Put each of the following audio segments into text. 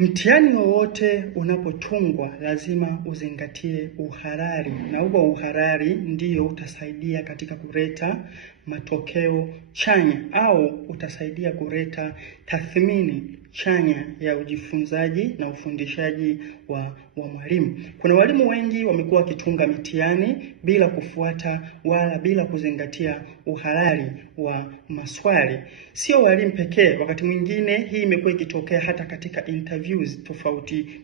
Mtihani wowote unapotungwa lazima uzingatie uhalali, na huo uhalali ndio utasaidia katika kuleta matokeo chanya au utasaidia kuleta tathmini chanya ya ujifunzaji na ufundishaji wa mwalimu. Kuna walimu wengi wamekuwa wakitunga mitihani bila kufuata wala bila kuzingatia uhalali wa maswali. Sio walimu pekee, wakati mwingine hii imekuwa ikitokea hata katika interviews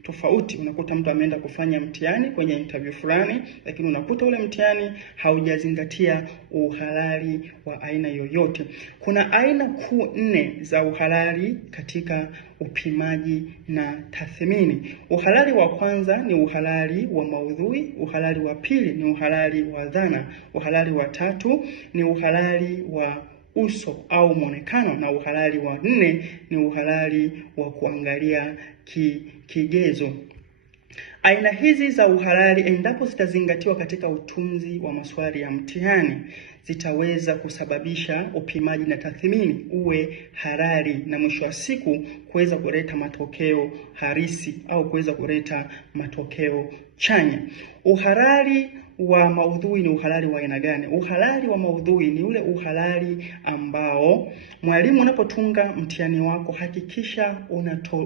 tofauti. Unakuta mtu ameenda kufanya mtihani kwenye interview fulani, lakini unakuta ule mtihani haujazingatia uhalali wa aina yoyote. Kuna aina kuu 4 za uhalali katika upimaji na tathmini. Uhalali wa kwanza ni uhalali wa maudhui, uhalali wa pili ni uhalali wa dhana, uhalali wa tatu ni uhalali wa uso au muonekano, na uhalali wa 4 ni uhalali wa kuangalia kigezo. Aina hizi za uhalali, endapo zitazingatiwa katika utunzi wa maswali ya mtihani, zitaweza kusababisha upimaji na tathmini uwe halali na mwisho wa siku kuweza kuleta matokeo halisi au kuweza kuleta matokeo chanya. Uhalali wa maudhui ni uhalali wa aina gani? Uhalali wa maudhui ni ule uhalali ambao mwalimu unapotunga mtihani wako, hakikisha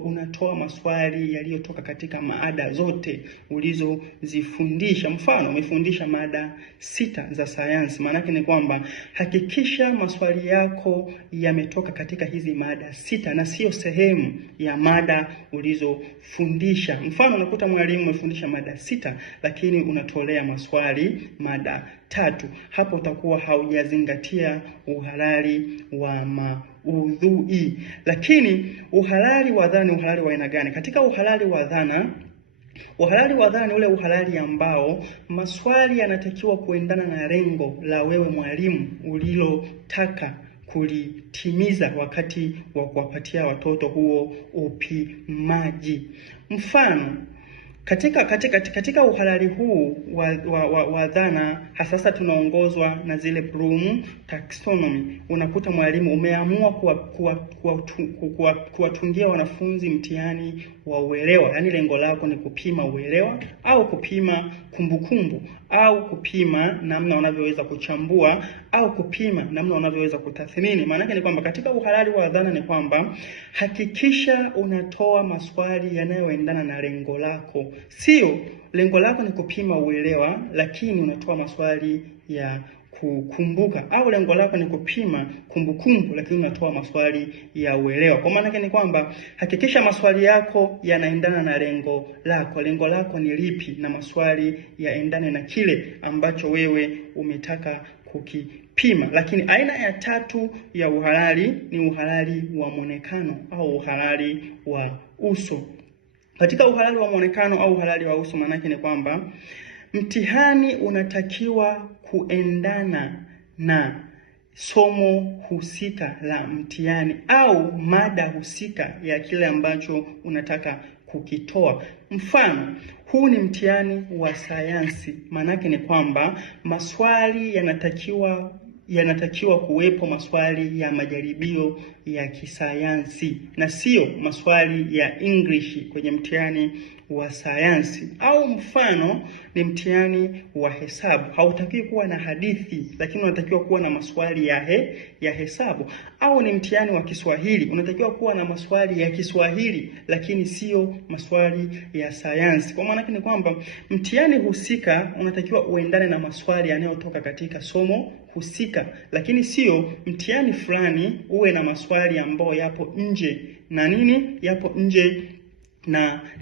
unatoa maswali yaliyotoka katika maada zote ulizozifundisha. Mfano, umefundisha mada 6 za sayansi, maana yake ni kwamba hakikisha maswali yako yametoka katika hizi mada 6 na sio sehemu ya mada ulizofundisha. Mfano, unakuta mwalimu umefundisha mada 6 lakini unatolea maswali mada 3. Hapo utakuwa haujazingatia uhalali wa maudhui. Lakini uhalali wa dhana ni uhalali wa aina gani? Katika uhalali wa dhana ni ule uhalali ambao maswali yanatakiwa kuendana na lengo la wewe mwalimu ulilotaka kulitimiza wakati wa kuwapatia watoto huo upimaji. Mfano, katika uhalali huu wa dhana, hasa tunaongozwa na zile Bloom taxonomy. Unakuta mwalimu umeamua kuwatungia wanafunzi mtihani wa uelewa, yani lengo lako ni kupima uelewa au kupima kumbukumbu au kupima namna wanavyoweza kuchambua au kupima namna wanavyoweza kutathmini. Maana yake ni kwamba katika uhalali wa dhana ni kwamba hakikisha unatoa maswali yanayoendana na lengo lako. Sio lengo lako ni kupima uelewa lakini unatoa maswali ya kukumbuka, au lengo lako ni kupima kumbukumbu lakini unatoa maswali ya uelewa. Kwa maana yake ni kwamba hakikisha maswali yako yanaendana na lengo lako. Lengo lako ni lipi, na maswali yaendane na kile ambacho wewe umetaka kukipima. Lakini aina ya 3 ya uhalali ni uhalali wa muonekano au uhalali wa uso. Katika uhalali wa muonekano au uhalali wa uso, maana yake ni kwamba mtihani unatakiwa kuendana na somo husika la mtihani au mada husika ya kile ambacho unataka kukitoa. Mfano, huu ni mtihani wa sayansi, maana yake ni kwamba maswali yanatakiwa kuwepo maswali ya majaribio ya kisayansi na sio maswali ya English kwenye mtihani wa sayansi. Au mfano ni mtihani wa hesabu, hautakiwi kuwa na hadithi lakini unatakiwa kuwa na maswali ya hesabu. Au ni mtihani wa Kiswahili, unatakiwa kuwa na maswali ya Kiswahili lakini sio maswali ya sayansi. Kwa maana ni kwamba mtihani husika unatakiwa uendane na maswali yanayotoka katika somo husika, lakini sio mtihani fulani uwe na maswali ambayo yapo nje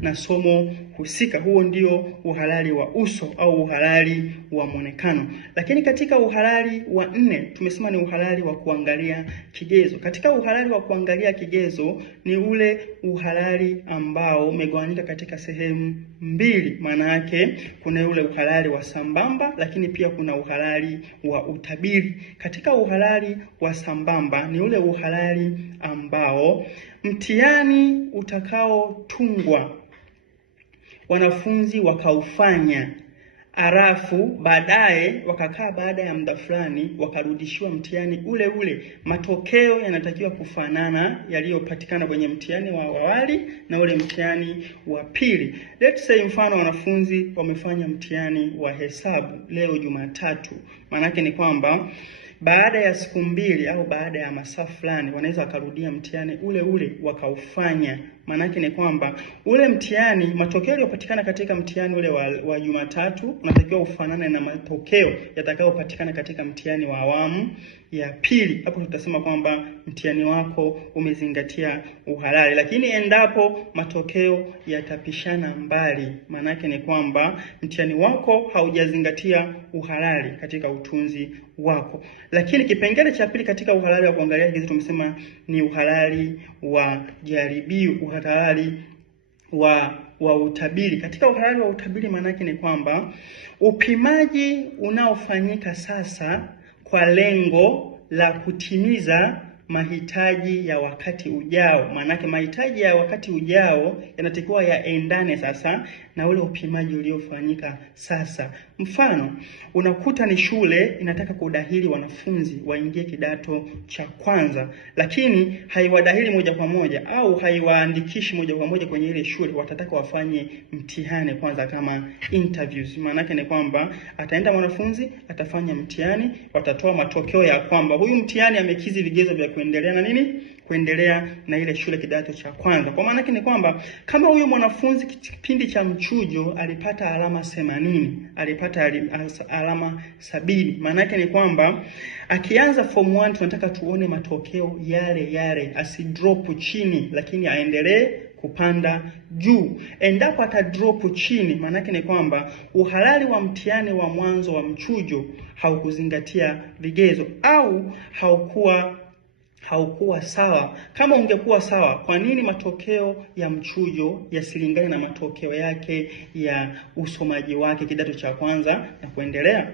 na somo husika. Huo ndio uhalali wa uso au uhalali wa muonekano. Lakini katika uhalali wa 4 tumesema ni uhalali wa kuangalia kigezo. Katika uhalali wa kuangalia kigezo ni ule uhalali ambao umegawanyika katika sehemu 2. Maana yake kuna ule uhalali wa sambamba lakini pia kuna uhalali wa utabiri. Katika uhalali wa sambamba ni ule uhalali ambao mtihani utakaotungwa wanafunzi wakaufanya Alafu baadaye wakakaa baada ya muda fulani wakarudishiwa mtihani ule ule. Matokeo yanatakiwa kufanana yaliyopatikana kwenye mtihani wa awali na ule mtihani wa pili. Let's say mfano wanafunzi wamefanya mtihani wa hesabu leo Jumatatu. Maana yake ni kwamba baada ya siku mbili au baada ya masaa fulani wanaweza wakarudia mtihani ule ule wakaufanya. Maana yake ni kwamba ule mtihani, matokeo yaliyopatikana katika mtihani ule wa Jumatatu unatakiwa ufanane na matokeo yatakayopatikana katika mtihani wa awamu ya pili. Hapo tutasema kwamba mtihani wako umezingatia uhalali. Lakini endapo matokeo yatapishana mbali, maana yake ni kwamba mtihani wako haujazingatia uhalali katika utunzi wako. Lakini kipengele cha pili katika uhalali wa kuangalia kigezo tumesema ni uhalali wa jaribio, uhalali wa utabiri. Katika uhalali wa utabiri maana yake ni kwamba upimaji unaofanyika sasa kwa lengo la kutimiza mahitaji ya wakati ujao. Maana mahitaji ya wakati ujao yanatakiwa yaendane sasa na ule upimaji uliofanyika sasa. Mfano, unakuta ni shule inataka kudahili wanafunzi waingie kidato cha kwanza, lakini haiwadahili moja kwa moja au haiwaandikishi moja kwa moja kwenye ile shule. Watataka wafanye mtihani kwanza kama interviews. Maana yake ni kwamba ataenda mwanafunzi, atafanya mtihani, watatoa matokeo ya kwamba huyu mtihani amekizi vigezo vya kuendelea na nini? Kuendelea na ile shule kidato cha kwanza. Kwa maana yake ni kwamba kama huyu mwanafunzi kipindi cha mchujo alipata alama 80, alipata alama 70, maana yake ni kwamba akianza form 1 tunataka tuone matokeo yale yale, asidrop chini lakini aendelee kupanda juu. Endapo atadrop chini, maana yake ni kwamba uhalali wa mtihani wa mwanzo wa mchujo haukuzingatia vigezo au haukuwa sawa. Kama ungekuwa sawa, kwa nini matokeo ya mchujo yasilingane na matokeo yake ya usomaji wake kidato cha kwanza na kuendelea?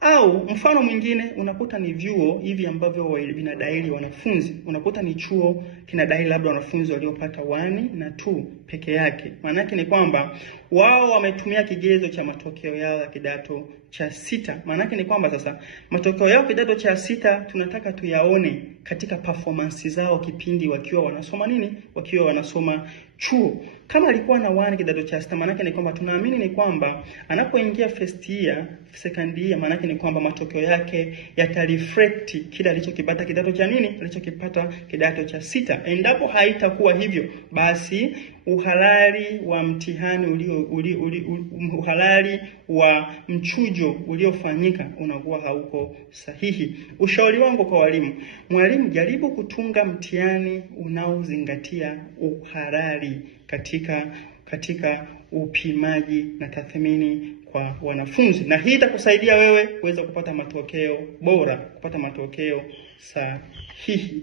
Au mfano mwingine unakuta ni vyuo hivi ambavyo vinadahili wanafunzi. Unakuta ni chuo kinadahili labda wanafunzi waliopata 1 na 2 peke yake. Maana yake ni kwamba wao wametumia kigezo cha matokeo yao ya kidato cha 6. Maana yake ni kwamba sasa matokeo yao kidato cha 6 tunataka tuyaone katika performance zao kipindi wakiwa wanasoma nini? Wakiwa wanasoma chuo. Kama alikuwa na 1 kidato cha 6, maana yake ni kwamba tunaamini ni kwamba anapoingia first year, second year, maana yake ni kwamba matokeo yake yatareflect kile alichokipata kidato cha nini? Alichokipata kidato cha 6. Endapo haitakuwa hivyo, basi uhalali wa mtihani uhalali wa mchujo uliofanyika unakuwa hauko sahihi. Ushauri wangu kwa walimu, mwalimu, jaribu kutunga mtihani unaozingatia uhalali katika upimaji na tathmini kwa wanafunzi, na hii itakusaidia wewe kuweza kupata matokeo bora, kupata matokeo sahihi.